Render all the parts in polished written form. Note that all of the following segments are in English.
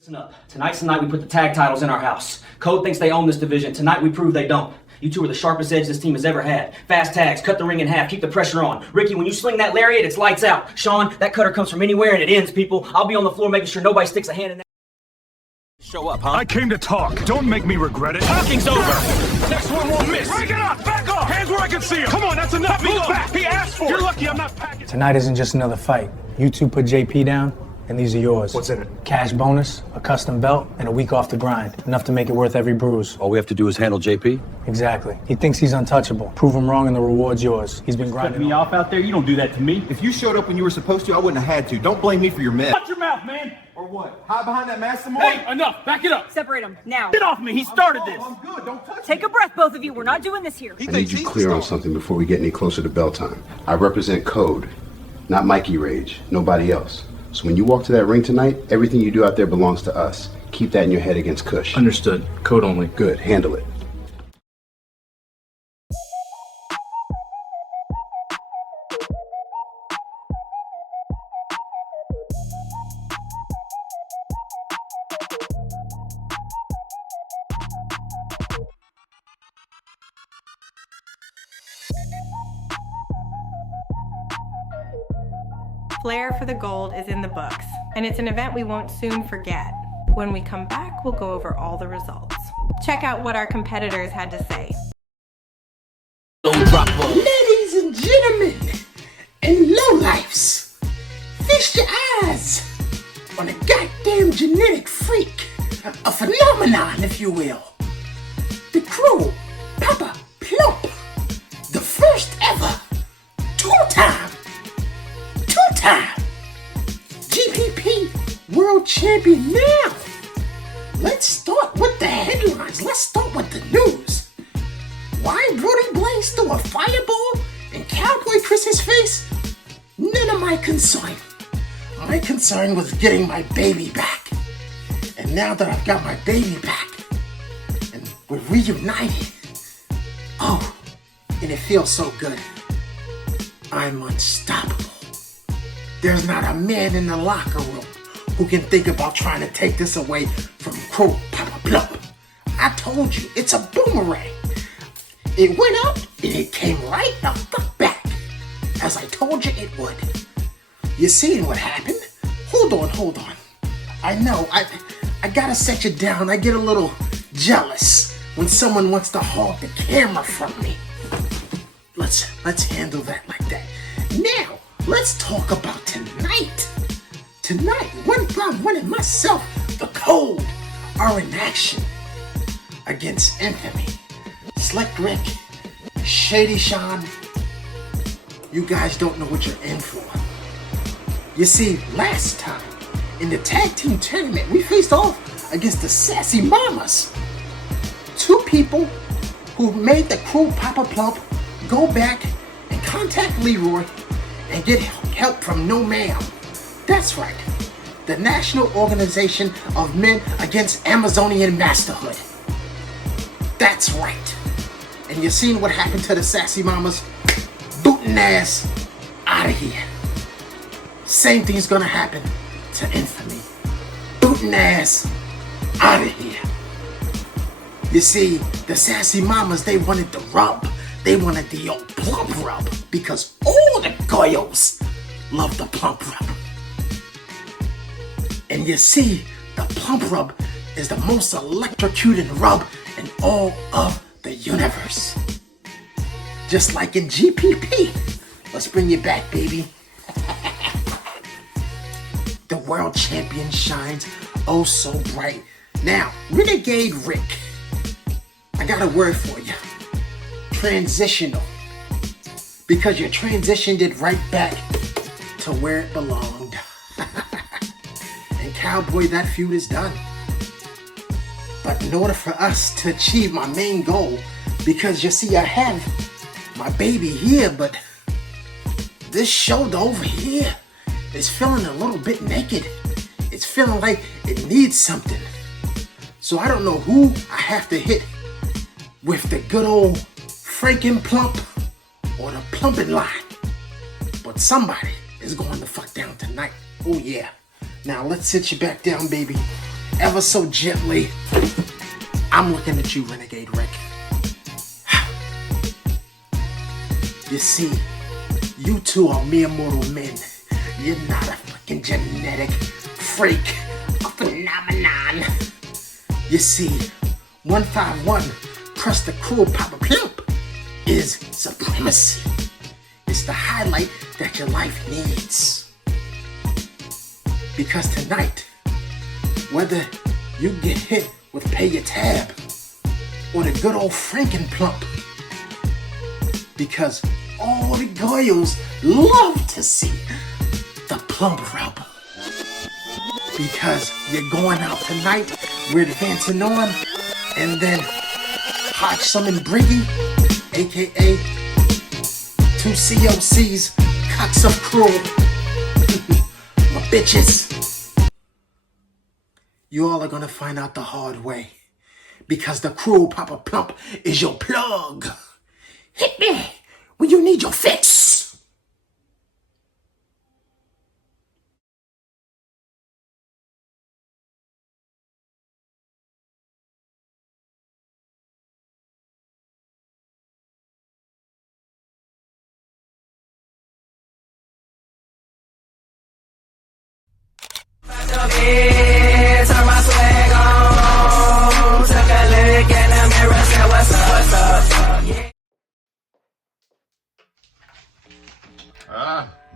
Listen up. Tonight's the night we put the tag titles in our house. Code thinks they own this division. Tonight we prove they don't. You two are the sharpest edge this team has ever had. Fast tags, cut the ring in half, keep the pressure on. Ricky, when you sling that lariat, it's lights out. Sean, that cutter comes from anywhere and it ends, people. I'll be on the floor making sure nobody sticks a hand in that. Show up, huh? I came to talk. Don't make me regret it. Talking's over. Next one won't miss. Break it up. Back off. Hands where I can see him. Come on, that's enough. Move back. He asked for it. You're lucky I'm not packing. Tonight isn't just another fight. You two put JP down, and these are yours. What's in it? Cash bonus, a custom belt, and a week off the grind. Enough to make it worth every bruise. All we have to do is handle JP? Exactly. He thinks he's untouchable. Prove him wrong and the reward's yours. He's been grinding. Cut me off out there? You don't do that to me. If you showed up when you were supposed to, I wouldn't have had to. Don't blame me for your mess. Shut your mouth, man! Or what? Hide behind that mask some more? Hey, enough! Back it up! Separate them, now. Get off me! He started this! I'm good. Don't touch Take me. a breath, both of you. We're not doing this here. I need you clear on something before we get any closer to bell time. I represent Code, not Mikey Rage, nobody else. So when you walk to that ring tonight, everything you do out there belongs to us. Keep that in your head against Kush. Understood. Code only. Good, handle it. Flair for the Gold is in the books, and it's an event we won't soon forget. When we come back, we'll go over all the results. Check out what our competitors had to say. Ladies and gentlemen, and lowlifes, feast your eyes on a goddamn genetic freak, a phenomenon, if you will. The crew, Papa Plump, the first ever two-time GPP World Champion now. Let's start with the headlines. Let's start with the news. Why Brody Blaze threw a fireball in Cowboy Chris's face? None of my concern. My concern was getting my baby back. And now that I've got my baby back, and we're reunited, oh, and it feels so good. I'm unstoppable. There's not a man in the locker room who can think about trying to take this away from Crow Papa Plump. I told you, it's a boomerang. It went up and it came right the fuck back, as I told you it would. You seen what happened? Hold on. I know, I gotta set you down. I get a little jealous when someone wants to hog the camera from me. Let's handle that like that. Now, let's talk about tonight. Tonight, 1v1 and myself, the Code, are in action against Infamy, Slick Rick, Shady Sean. You guys don't know what you're in for. You see, last time in the tag team tournament, we faced off against the Sassy Mamas. Two people who made the crew Papa Plump go back and contact Leroy and get help from No Ma'am. That's right. The National Organization of Men Against Amazonian Masterhood. That's right. And you seen what happened to the Sassy Mamas? Booting ass out of here. Same thing's gonna happen to Infamy. Booting ass out of here. You see, the Sassy Mamas, they wanted the rub. They wanted the old plump rub because all the girls love the plump rub. And you see, the plump rub is the most electrocuting rub in all of the universe. Just like in GPP. Let's bring you back, baby. The world champion shines oh so bright. Now, Renegade Rick, I got a word for you. Transitional, because you transitioned it right back to where it belonged. And Cowboy, that feud is done. But in order for us to achieve my main goal, because you see I have my baby here, but this shoulder over here is feeling a little bit naked. It's feeling like it needs something. So I don't know who I have to hit with the good old Franken Plump or the plumping line. But somebody is going to fuck down tonight. Oh yeah. Now let's sit you back down, baby, ever so gently. I'm looking at you, Renegade Rick. You see, you two are mere mortal men. You're not a fucking genetic freak, a phenomenon. You see, 151 plus the cruel Papa Plump is supremacy. It's the highlight that your life needs. Because tonight, whether you get hit with pay your tab or the good old Franken Plump, because all the girls love to see the plump rub. Because you're going out tonight, we're advancing on, and then hot summon Briggy, aka 2 COCs, cocks of cruel, my bitches. You all are gonna find out the hard way, because the cruel Papa Plump is your plug. Hit me when you need your fix.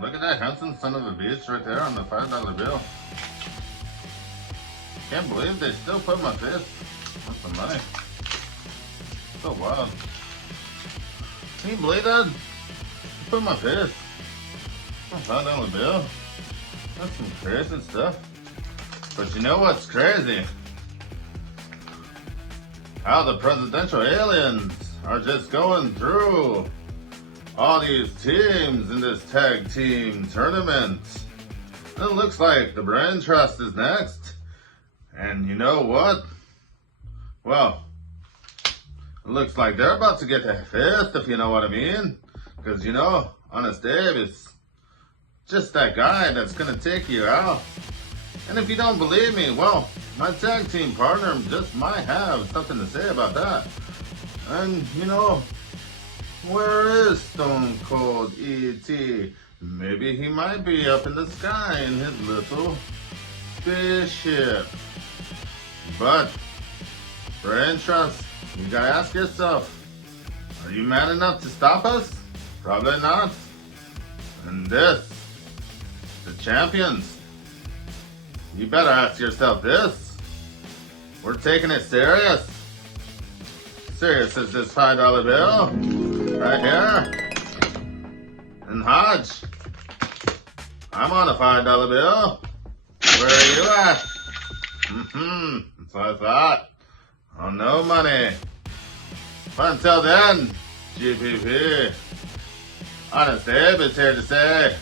Look at that handsome son of a bitch right there on the $5 bill. Can't believe they still put my fist. What's the money? So wild. Can you believe that? Put my fist. A $5 bill. That's some crazy stuff. But you know what's crazy? How the presidential aliens are just going through all these teams in this tag team tournament. It looks like the Brain Trust is next. And you know what? Well, it looks like they're about to get their fist, if you know what I mean. Because, you know, Honest Dave is just that guy that's going to take you out. And if you don't believe me, well, my tag team partner just might have something to say about that. And, you know, where is Stone Cold E.T.? Maybe he might be up in the sky in his little spaceship. But, Brain Trust, you gotta ask yourself, are you man enough to stop us? Probably not. And this, the champions, you better ask yourself this. We're taking it serious. Serious as this $5 bill. Right here. And Hodge, I'm on a $5 bill. Where are you at? That's what I thought. Oh, no money. But until then, GPP. Honest Dave is here to say,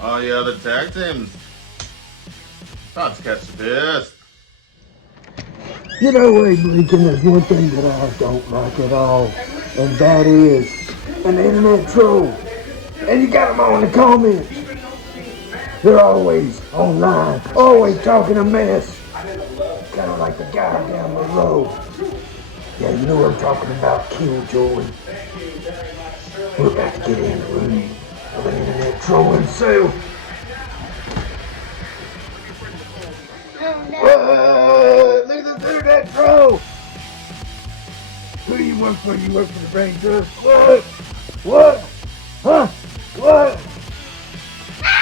all you other tag teams, thought to catch the fist. You know, Abe Lincoln, there's one thing that I don't like at all, and that is an internet troll. And you got them all in the comments. They're always online, always talking a mess. Kind of like the guy down the road. Yeah, you know what I'm talking about, Killjoy. We're about to get in the room of an internet troll himself. Look at this internet troll! Who do you work for? You work for the Brain Trust? What? What? Huh? What?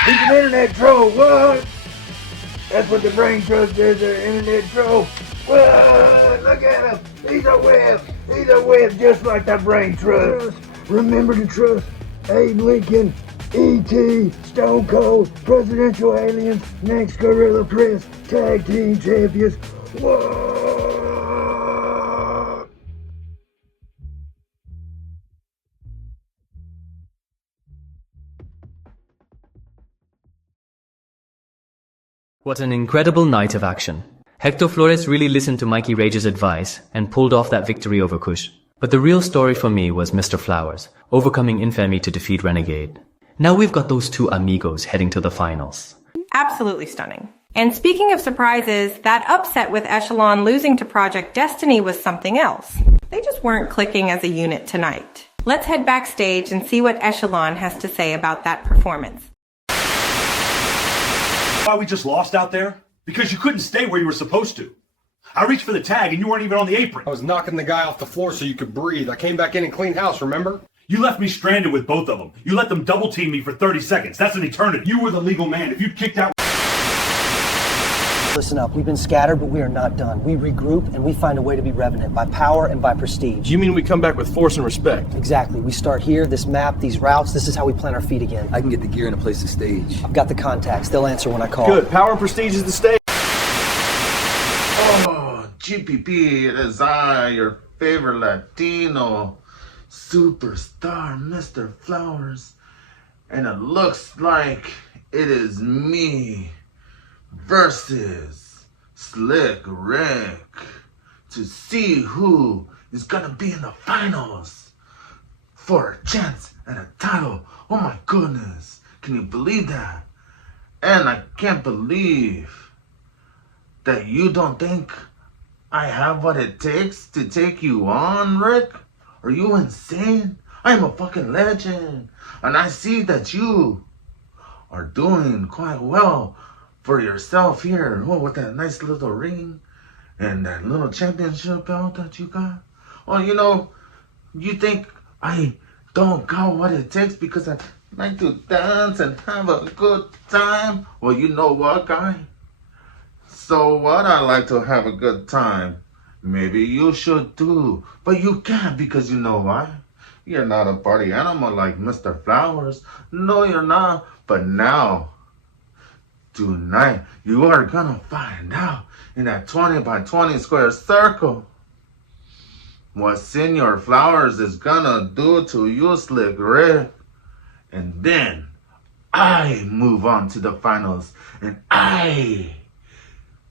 He's an internet troll. What? That's what the Brain Trust is, an internet troll. What? Look at him. He's a web. He's a web just like the Brain Trust. Remember to trust Abe Lincoln, E.T., Stone Cold, Presidential Aliens, Next Gorilla Press, Tag Team Champions. Whoa! What an incredible night of action. Hector Flores really listened to Mikey Rage's advice and pulled off that victory over Kush. But the real story for me was Mr. Flowers, overcoming infamy to defeat Renegade. Now we've got those two amigos heading to the finals. Absolutely stunning. And speaking of surprises, that upset with Echelon losing to Project Destiny was something else. They just weren't clicking as a unit tonight. Let's head backstage and see what Echelon has to say about that performance. Why we just lost out there? Because you couldn't stay where you were supposed to. I reached for the tag and you weren't even on the apron. I was knocking the guy off the floor so you could breathe. I came back in and cleaned house, remember? You left me stranded with both of them. You let them double team me for 30 seconds. That's an eternity. You were the legal man. If you kicked out... Listen up, we've been scattered, but we are not done. We regroup and we find a way to be revenant by power and by prestige. You mean we come back with force and respect? Exactly. We start here, this map, these routes, this is how we plant our feet again. I can get the gear and a place to stage. I've got the contacts. They'll answer when I call. Good. Power and prestige is the stage. Oh, GPP, it is I, your favorite Latino superstar, Mr. Flowers. And it looks like it is me versus Slick Rick to see who is gonna be in the finals for a chance at a title. Oh my goodness, can you believe that? And I can't believe that you don't think I have what it takes to take you on, Rick. Are you insane? I'm a fucking legend, and I see that you are doing quite well for yourself here. Oh, with that nice little ring and that little championship belt that you got. Well, you know, you think I don't got what it takes because I like to dance and have a good time? Well, you know what, guy? So what? I like to have a good time. Maybe you should too, but you can't because you know why? You're not a party animal like Mr. Flowers. No, you're not. But now, tonight, you are gonna find out in that 20 by 20 square circle what Senor Flowers is gonna do to you, Slick Rick. And then I move on to the finals and I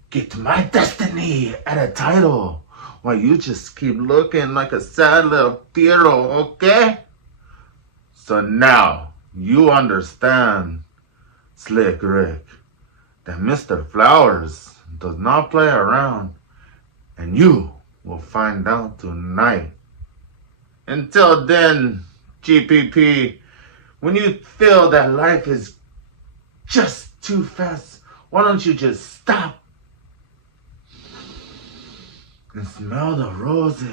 get to my destiny at a title while you just keep looking like a sad little Piero, okay? So now you understand, Slick Rick, that Mr. Flowers does not play around, and you will find out tonight. Until then, GPP, when you feel that life is just too fast, why don't you just stop and smell the roses?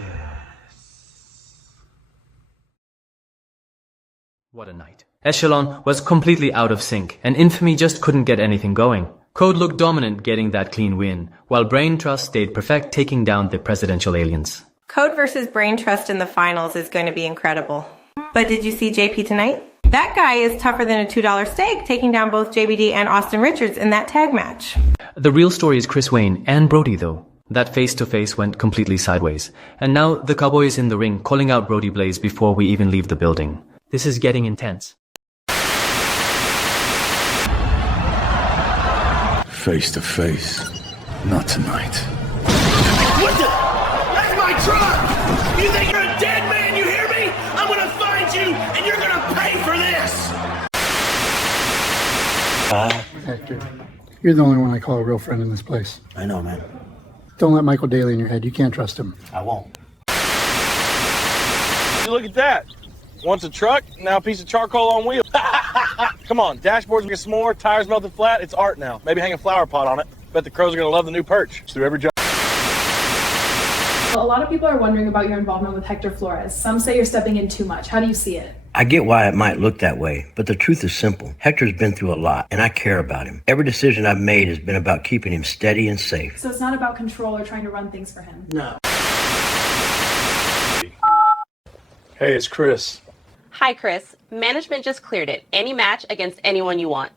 What a night. Echelon was completely out of sync, and Infamy just couldn't get anything going. Code looked dominant getting that clean win, while Brain Trust stayed perfect taking down the presidential aliens. Code versus Brain Trust in the finals is going to be incredible. But did you see JP tonight? That guy is tougher than a $2 steak, taking down both JBD and Austin Richards in that tag match. The real story is Chris Wayne and Brody though. That face-to-face went completely sideways, and now the Cowboy is in the ring calling out Brody Blaze before we even leave the building. This is getting intense. Face to face. Not tonight. What the? That's my truck! You think you're a dead man, you hear me? I'm gonna find you, and you're gonna pay for this! Hector, you're the only one I call a real friend in this place. I know, man. Don't let Michael Daly in your head. You can't trust him. I won't. Look at that. Once a truck, now a piece of charcoal on wheels. Come on, dashboard's get s'more, tires melted flat, it's art now. Maybe hang a flower pot on it. Bet the crows are gonna love the new perch. It's through every job. A lot of people are wondering about your involvement with Hector Flores. Some say you're stepping in too much. How do you see it? I get why it might look that way, but the truth is simple. Hector's been through a lot, and I care about him. Every decision I've made has been about keeping him steady and safe. So it's not about control or trying to run things for him? No. Hey, it's Chris. Hi, Chris. Management just cleared it. Any match against anyone you want.